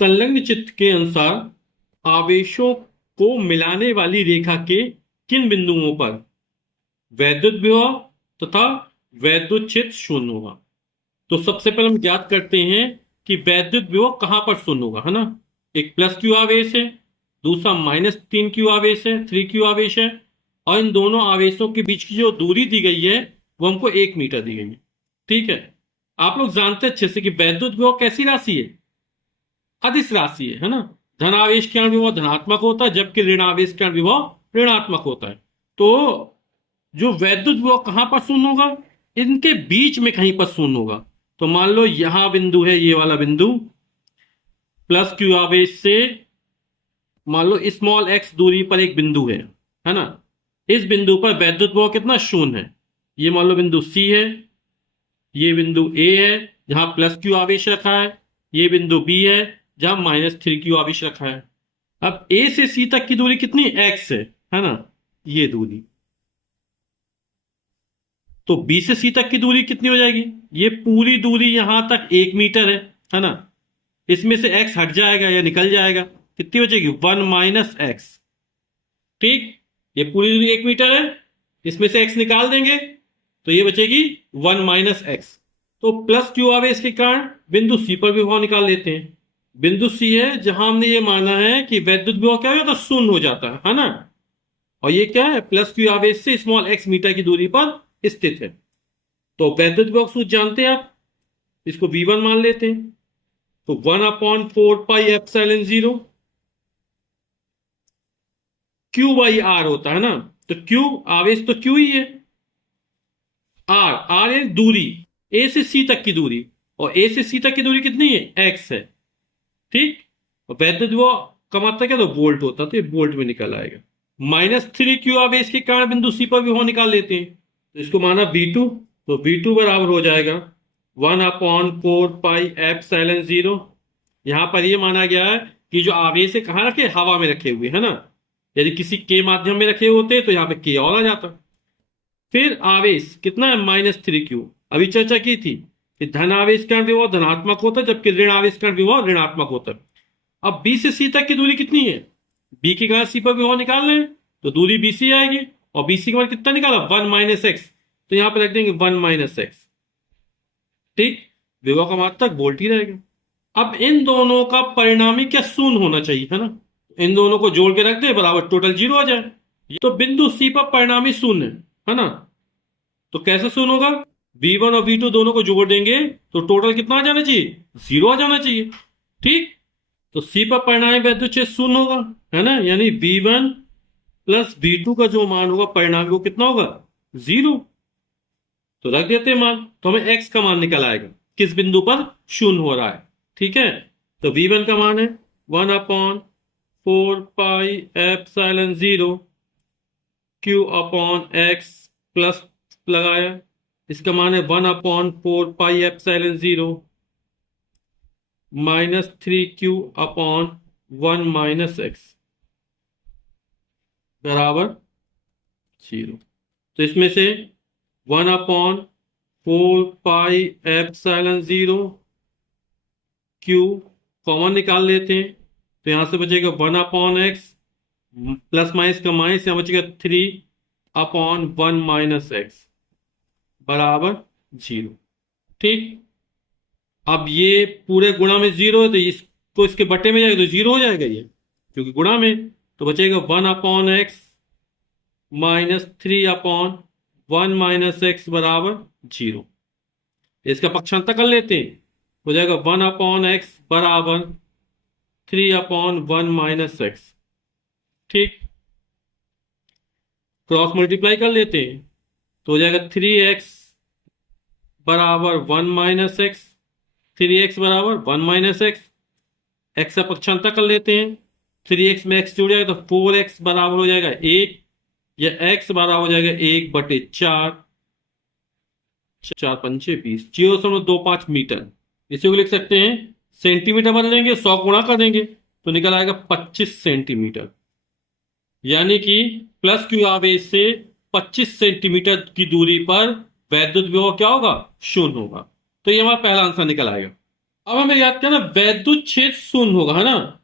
संलग्न चित्र के अनुसार आवेशों को मिलाने वाली रेखा के किन बिंदुओं पर वैद्युत विभव तथा वैद्युत क्षेत्र शून्य होगा। तो सबसे पहले हम ज्ञात करते हैं कि वैद्युत विभव कहां पर शून्य होगा, है ना। एक प्लस क्यू आवेश है, दूसरा -3 क्यू आवेश है, 3 क्यू आवेश है, और इन दोनों आवेशों के बीच की जो दूरी दी गई है वो हमको 1 मीटर दी गई है। ठीक है, आप लोग जानते अच्छे से कि वैद्युत विभव कैसी राशि है, अदिश राशि है ना। धन आवेश के कारण विभव धनात्मक होता है, जबकि ऋण आवेश के कारण विभव ऋणात्मक होता है। तो जो वैद्युत विभव कहां पर शून्य होगा, इनके बीच में कहीं पर शून्य होगा। तो मान लो यहां बिंदु है, ये वाला बिंदु, प्लस क्यू आवेश से मान लो स्मॉल एक्स दूरी पर एक बिंदु है ना। इस बिंदु पर वैद्युत विभव कितना, शून्य है। ये मान लो बिंदु सी है, ये बिंदु ए है जहां प्लस क्यू आवेश रखा है, ये बिंदु बी है जहां -3 क्यू आवेश रखा है। अब ए से सी तक की दूरी कितनी, एक्स है ना, ये दूरी। तो बी से सी तक की दूरी कितनी हो जाएगी, ये पूरी दूरी यहां तक 1 मीटर है ना। इसमें से x हट जाएगा या निकल जाएगा, कितनी बचेगी, 1 - x। ठीक, ये पूरी दूरी 1 मीटर है, इसमें से x निकाल देंगे तो ये बचेगी 1 - x। तो प्लस क्यू आवेश के कारण बिंदु सी पर विभव निकाल लेते हैं। बिंदु सी है जहां हमने ये माना है कि वैद्युत विभव क्या हो जाता है, शून्य हो जाता है ना। और ये क्या है, प्लस क्यू आवेश से स्मॉल x मीटर की दूरी पर स्थित है। तो वैद्युत विभव सूत्र जानते हैं आप, इसको V1 मान लेते हैं। तो 1/4πε0 Q/r होता है ना। तो Q आवेश तो Q ही है, R है दूरी, A से C तक की दूरी, और A से C तक की दूरी कितनी है, x है। ठीक, और वैद्युत विभव का मात्रा क्या, तो वोल्ट होता, तो ये वोल्ट में निकल आएगा। -3 क्यू आवेश के कारण बिंदु C पर विभव निकाल लेते हैं। तो इसको माना V2, तो V2 बराबर हो जाएगा 1/4πε0। यहां पर यह माना गया है कि जो आवेश है कहां रखे, हवा में रखे हुए, है ना। यदि किसी के माध्यम में रखे होते तो यहां पे के और आ जाता। फिर आवेश कितना है, -3 क्यू। अभी चर्चा की थी कि धन आवेश का विभव धनात्मक होता है, जबकि ऋण आवेश का विभव ऋणात्मक होता है। अब बी से सी तक की दूरी कितनी है, बी के कारण सी पर विभव निकाल रहे हैं, तो दूरी बीसी आएगी, और बीसी के बाद कितना निकाला, 1 - x। तो यहां पर रख देंगे 1 - x। ठीक, विभव का मात्रक वोल्ट ही रहेगा। अब इन दोनों का परिणामी क्या, शून्य होना चाहिए, है ना। इन दोनों को जोड़ के रख दे, बराबर टोटल 0 आ जाए। तो बिंदु सी पर परिणामी शून्य है ना। तो कैसे शून्य होगा, V1 और V2 दोनों को जोड़ देंगे तो टोटल कितना आ जाना चाहिए, 0 आ जाना चाहिए। ठीक, तो सी पर परिणामी वैद्युत क्षेत्र शून्य होगा, है ना। यानी V1 + V2 का जो मान होगा परिणामी, वो कितना होगा, 0। तो रख देते हैं मान, तो हमें x का मान निकल आएगा, किस बिंदु पर शून्य हो रहा है। ठीक है, तो V1 का मान है 1/4πε0 Q/x प्लस लगाया, इसका मान है 1/4πε0 -3Q/1 - x बराबर 0। तो इसमें से 1/4πε0 Q कॉमन निकाल लेते हैं, तो यहां से बचेगा 1/x, प्लस माइनस का माइनस, यहां बचेगा 3/1 - x बराबर 0। ठीक, अब ये पूरे गुणा में 0 है, तो इसको इसके बटे में जाएगा तो 0 हो जाएगा ये, क्योंकि गुणा में। तो बचेगा 1/x -3/1 - x बराबर 0। इसका पक्षांतर कर लेते हैं, हो जाएगा 1/x बराबर 3/1 - x। ठीक, क्रॉस मल्टीप्लाई कर लेते हैं, तो हो जाएगा 3x बराबर 1 - x, 3x बराबर 1 - x। x का पक्षांतर कर लेते हैं, 3x में x जुड़ जाएगा तो 4x बराबर हो जाएगा 1, या x बराबर हो जाएगा 1/4, 4 × 5 = 20, 0.25 मीटर। इसे को लिख सकते हैं सेंटीमीटर बदल देंगे, 100 गुणा कर देंगे तो निकल आएगा 25 सेंटीमीटर। यानी कि प्लस क्यू आवेश से 25 सेंटीमीटर की दूरी पर वैद्युत विभव क्या होगा, शून्य होगा। तो ये हमारा पहला आंसर निकल आएगा। अब हमें याद करना वैद्युत क्षेत्र शून्य होगा, है ना।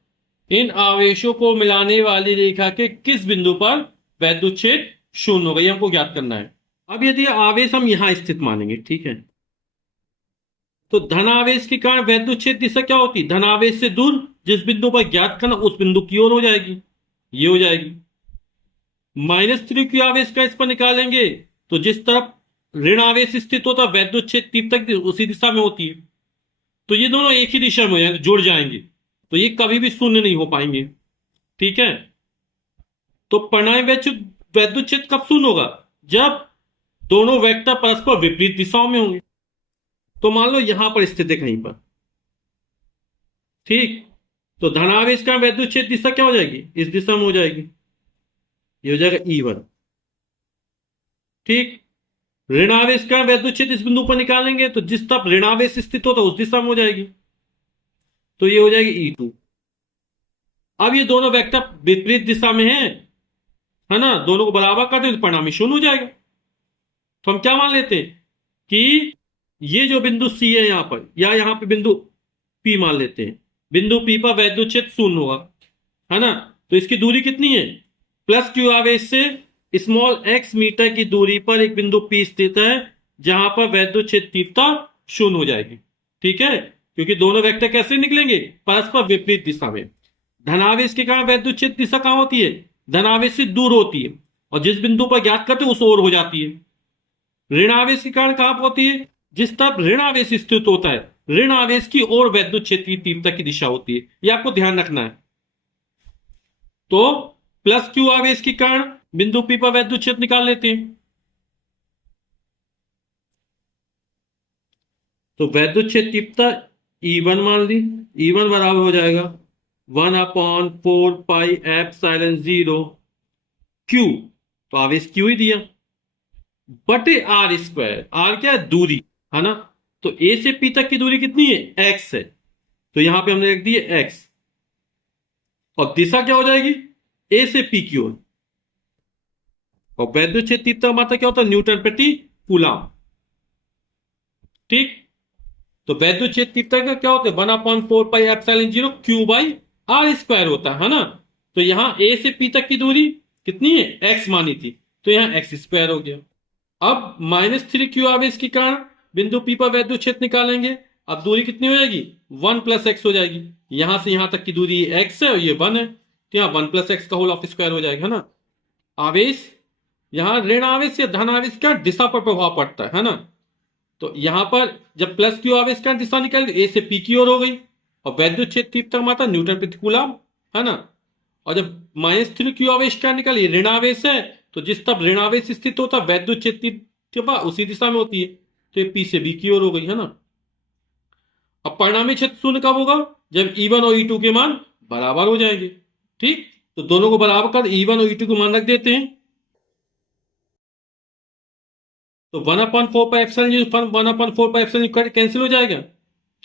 इन आवेशों को मिलाने वाली रेखा के किस बिंदु पर वैद्युत क्षेत्र शून्य होगा, ये हमको ज्ञात करना है। अब यदि आवेश हम यहां स्थित मानेंगे, ठीक है, तो धनावेश के कारण वैद्युत क्षेत्र दिशा क्या होती है, धनावेश से दूर जिस बिंदु पर ज्ञात करना उस बिंदु की ओर हो जाएगी, ये हो जाएगी। -3 क्यू आवेश का इस पर निकालेंगे तो जिस तरफ ऋण आवेश स्थित होता है वैद्युत क्षेत्र तीव्रता उसी दिशा में होती है, तो ये दोनों एक ही दिशा में हो जाएंगे, जुड़ जाएंगे, तो ये कभी भी शून्य नहीं हो पाएंगे, ठीक है। तो परिणामी वैद्युत क्षेत्र कब शून्य होगा, जब दोनों वेक्टर परस्पर विपरीत दिशाओं में होंगे। तो मान लो यहां पर स्थित है कहीं पर, ठीक, तो धनावेश का वैद्युत क्षेत्र दिशा क्या हो जाएगी, इस दिशा में हो जाएगी, ये हो जाएगा E1, ठीक। ऋणावेश का वैद्युत क्षेत्र इस बिंदु पर निकालेंगे तो जिस तरफ ऋणावेश स्थित होता है उस दिशा में हो जाएगी, तो ये हो जाएगी E2। अब ये दोनों वेक्टर विपरीत दिशा में है ना, दोनों को बराबर कर दे तो परिणामी शून्य हो जाएगा। तो हम क्या मान लेते हैं कि ये जो बिंदु C है यहां पर, या यहां पे बिंदु P मान लेते हैं, बिंदु P पर वैद्युत क्षेत्र शून्य होगा, है ना। तो इसकी दूरी कितनी है, +q आवेश से स्मॉल x मीटर की दूरी पर एक बिंदु P स्थित है जहां पर वैद्युत क्षेत्र तीव्रता शून्य हो जाएगी, ठीक है, क्योंकि दोनों वेक्टर कैसे निकलेंगे, परस्पर विपरीत दिशा में। धनावेश के कारण वैद्युत क्षेत्र दिशा कहां होती है, धनावेश से दूर होती है, और जिस बिंदु पर ज्ञात करते हैं उस ओर हो जाती है। ऋणावेश के कारण कहां पर होती है, जिस तरफ ऋण आवेश स्थित होता है ऋण आवेश की ओर वैद्युत क्षेत्र की तीव्रता की दिशा होती है, यह आपको ध्यान रखना है। तो +q आवेश के कारण बिंदु P पर वैद्युत क्षेत्र निकाल लेते हैं। तो वैद्युत क्षेत्र तीव्रता E1 मान ली, E1 बराबर हो जाएगा 1/4πε0 q, तो आवेश q ही दिया, बटे r², r क्या है, दूरी, है ना। तो a से p तक की दूरी कितनी है, x है, तो यहां पे हमने लिख दी है x, और दिशा क्या हो जाएगी, a से p की ओर, और वैद्युत क्षेत्र तीव्रता मात्रा क्या होता है, न्यूटन प्रति कूलम, ठीक। तो वैद्युत क्षेत्र तीव्रता का क्या होता है, 1/4πε0 q/r² होता है ना। तो यहां a से p तक की दूरी कितनी है, x मानी थी, तो यहां x² हो गया। अब -3 q आवेश के कारण बिंदु P पर वैद्युत क्षेत्र निकालेंगे, अब दूरी कितनी हो जाएगी, 1 + x हो जाएगी, यहां से यहां तक की दूरी x है और ये 1 है, तो यहां 1 + x का होल ऑफ स्क्वायर हो जाएगा, है ना। आवेश यहां ऋण आवेश या धन आवेश का दिशा पर प्रभाव पड़ता है ना। तो यहां पर जब +q आवेश का दिशा निकल a से p की ओर हो गई, और वैद्युत क्षेत्र तीव्रता मात्रा न्यूटन प्रति कूलम, है ना। और जब -3 q आवेश का निकल ऋण आवेश है, तो जिस तरफ ऋण आवेश स्थित होता है वैद्युत क्षेत्र तीव्रता उसी दिशा में होती है, तो ये p से b की ओर हो गई, है ना। अब परिणामी क्षेत्र शून्य कब होगा, जब E1 और E2 के मान बराबर हो जाएंगे, ठीक। तो दोनों को बराबर कर E1 और E2 को मान रख देते हैं, तो 1/4πε0 कैंसिल हो जाएगा,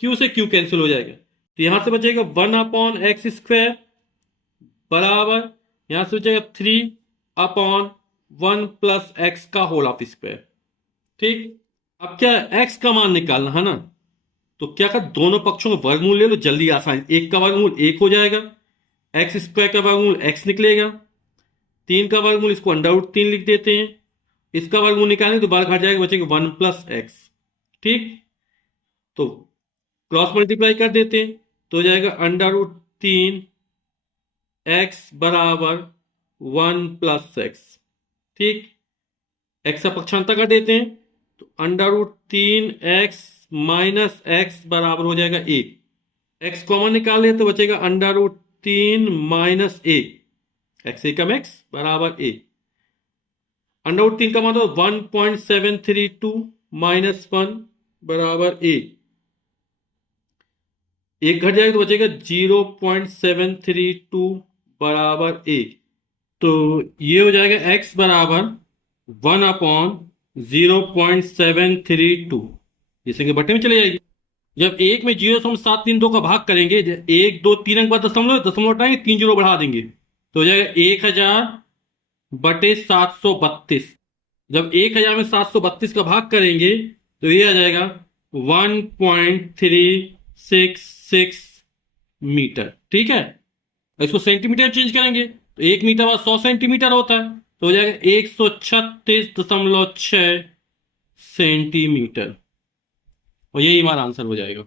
q से q कैंसिल हो जाएगा, तो यहां से बचेगा 1/x² बराबर, यहां से बचेगा 3/1 + x का होल ऑफ स्क्वायर, ठीक। अब क्या x का मान निकालना है ना, तो क्या कर, दोनों पक्षों का वर्गमूल ले लो, जल्दी आसान, 1 का वर्गमूल 1 हो जाएगा, x² का वर्गमूल x निकलेगा, 3 का वर्गमूल इसको √3 लिख देते हैं, इसका वर्गमूल निकालेंगे तो बाहर घट जाएगा, बचेगा 1 + x, ठीक। तो क्रॉस मल्टीप्लाई कर देते हैं तो हो जाएगा √3 x बराबर 1 + x, ठीक। x का पक्षांतर कर देते हैं तो √3 x - x बराबर हो जाएगा a, x कॉमन निकाल लेते तो बचेगा √3 - a, x एकम x बराबर a, √3 का मतलब 1.732 - 1 बराबर a, एक घट जाएगा तो बचेगा 0.732 बराबर a, तो ये हो जाएगा x बराबर 1/0.732, ये संख्या बटे में चले जाएगी। जब एक में 0.732 का भाग करेंगे, 1 2 3 अंक बाद दशमलव हटाएंगे, 3 जीरो बढ़ा देंगे तो हो जाएगा 1000/732। जब 1000 में 732 का भाग करेंगे तो ये आ जाएगा 1.3 666 मीटर। ठीक है, इसको सेंटीमीटर चेंज करेंगे तो 1 मीटर बाद 100 सेंटीमीटर होता है, तो हो जाएगा 136.6 सेंटीमीटर, और यही हमारा आंसर हो जाएगा।